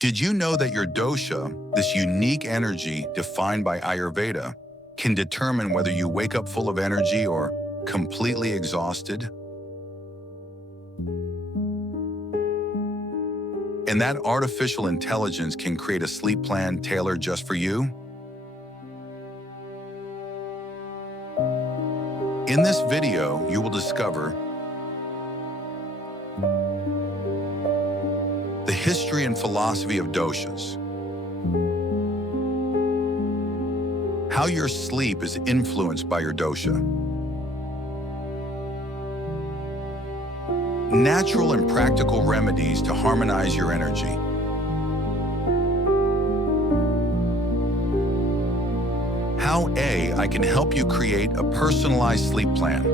Did you know that your dosha, this unique energy defined by Ayurveda, can determine whether you wake up full of energy or completely exhausted? And that artificial intelligence can create a sleep plan tailored just for you? In this video, you will discover the history and philosophy of doshas, how your sleep is influenced by your dosha, natural and practical remedies to harmonize your energy, how AI can help you create a personalized sleep plan,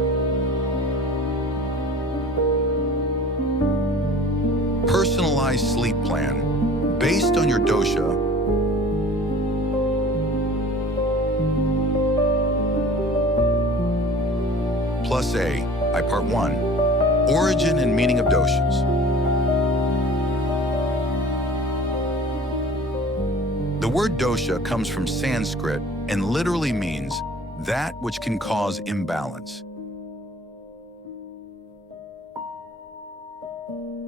personalized sleep plan based on your dosha, plus AI Part 1, Origin and Meaning of Doshas. The word dosha comes from Sanskrit and literally means that which can cause imbalance.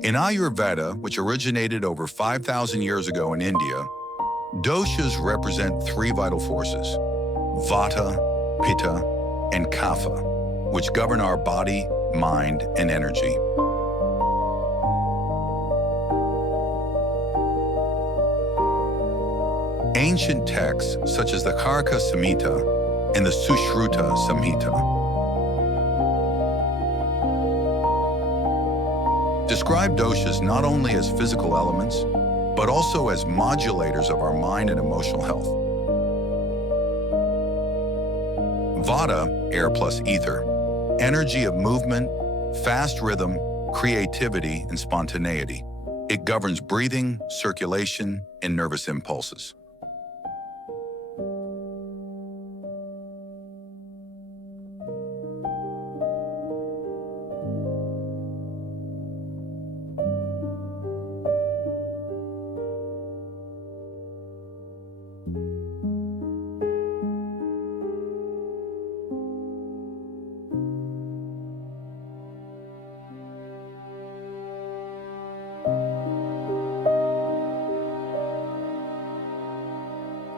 In Ayurveda, which originated over 5,000 years ago in India, doshas represent three vital forces: Vata, Pitta, and Kapha, which govern our body, mind, and energy. Ancient texts such as the Karka Samhita and the Sushruta Samhita describe doshas not only as physical elements, but also as modulators of our mind and emotional health. Vata, air plus ether, energy of movement, fast rhythm, creativity, and spontaneity. It governs breathing, circulation, and nervous impulses.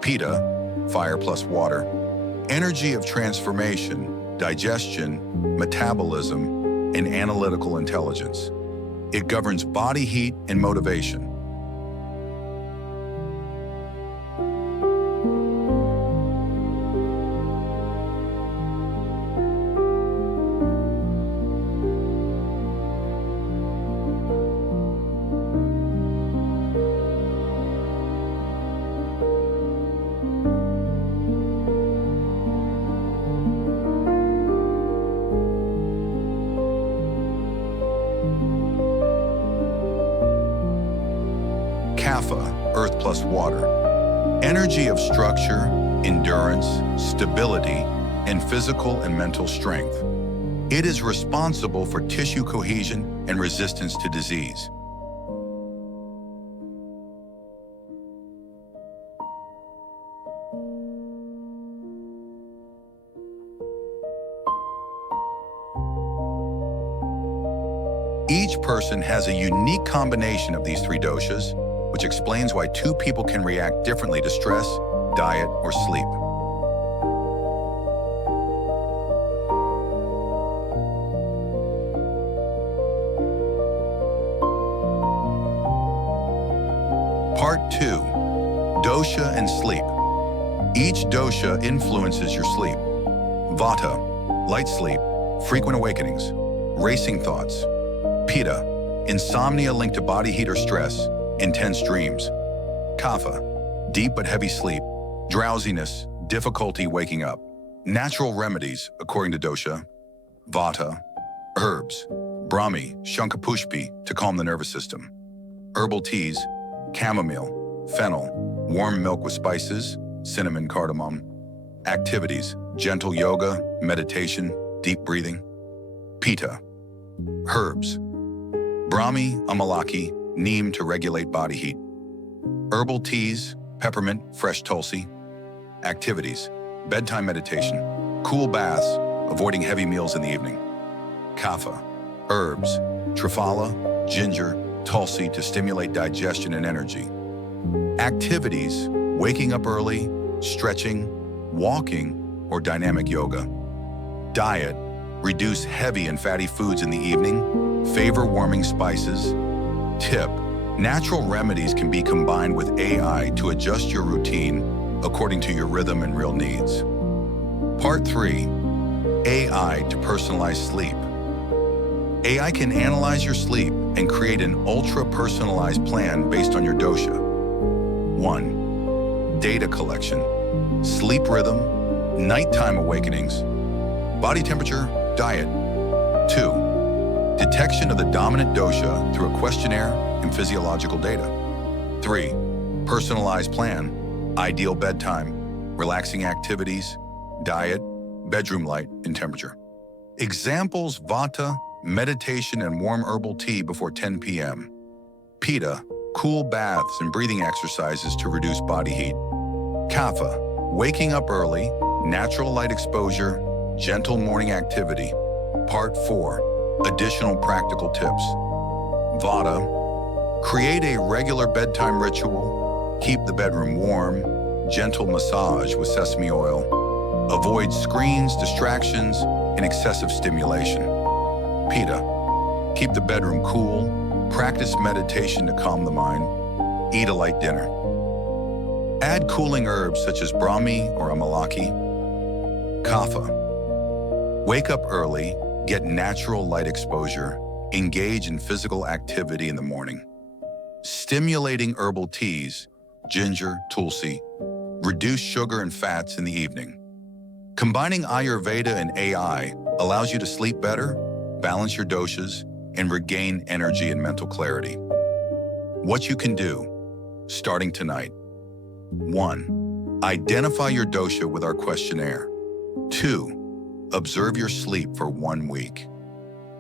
Pitta, fire plus water, energy of transformation, digestion, metabolism, and analytical intelligence. It governs body heat and motivation. Kapha, earth plus water, energy of structure, endurance, stability, and physical and mental strength. It is responsible for tissue cohesion and resistance to disease. Each person has a unique combination of these three doshas, which explains why two people can react differently to stress, diet, or sleep. Part 2. Dosha and sleep. Each dosha influences your sleep. Vata, light sleep, frequent awakenings, racing thoughts. Pitta, insomnia linked to body heat or stress, intense dreams. Kapha, deep but heavy sleep, drowsiness, difficulty waking up. Natural remedies, according to dosha. Vata, herbs, Brahmi, Shankapushpi to calm the nervous system. Herbal teas, chamomile, fennel, warm milk with spices, cinnamon, cardamom. Activities, gentle yoga, meditation, deep breathing. Pitta, herbs, Brahmi, amalaki, neem to regulate body heat. Herbal teas, peppermint, fresh tulsi. Activities, bedtime meditation, cool baths, avoiding heavy meals in the evening. Kapha, herbs, triphala, ginger, tulsi to stimulate digestion and energy. Activities, waking up early, stretching, walking, or dynamic yoga. Diet, reduce heavy and fatty foods in the evening, favor warming spices. Tip, natural remedies can be combined with AI to adjust your routine according to your rhythm and real needs. Part 3, AI to personalize sleep. AI can analyze your sleep and create an ultra-personalized plan based on your dosha. 1. Data collection, sleep rhythm, nighttime awakenings, body temperature, diet. 2. Detection of the dominant dosha through a questionnaire and physiological data. 3. Personalized plan, ideal bedtime, relaxing activities, diet, bedroom light, and temperature. Examples: Vata, meditation and warm herbal tea before 10 p.m. Pitta, cool baths and breathing exercises to reduce body heat. Kapha, waking up early, natural light exposure, gentle morning activity. Part 4, additional practical tips. Vata, create a regular bedtime ritual, keep the bedroom warm, gentle massage with sesame oil, avoid screens, distractions, and excessive stimulation. Pitta, keep the bedroom cool, practice meditation to calm the mind, eat a light dinner. Add cooling herbs such as brahmi or amalaki. Kapha, wake up early, get natural light exposure, engage in physical activity in the morning. Stimulating herbal teas, ginger, tulsi, reduce sugar and fats in the evening. Combining Ayurveda and AI allows you to sleep better, balance your doshas, and regain energy and mental clarity. What you can do, starting tonight. 1. Identify your dosha with our questionnaire. 2. Observe your sleep for 1 week.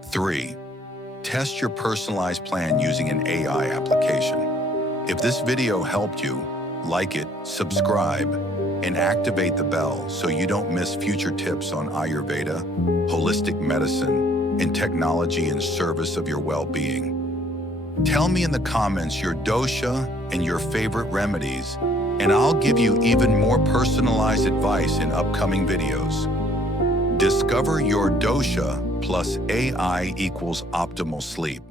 3. Test your personalized plan using an AI application. If this video helped you, like it, subscribe, and activate the bell so you don't miss future tips on Ayurveda, holistic medicine, and technology in service of your well-being. Tell me in the comments your dosha and your favorite remedies, and I'll give you even more personalized advice in upcoming videos. Discover your dosha plus AI equals optimal sleep.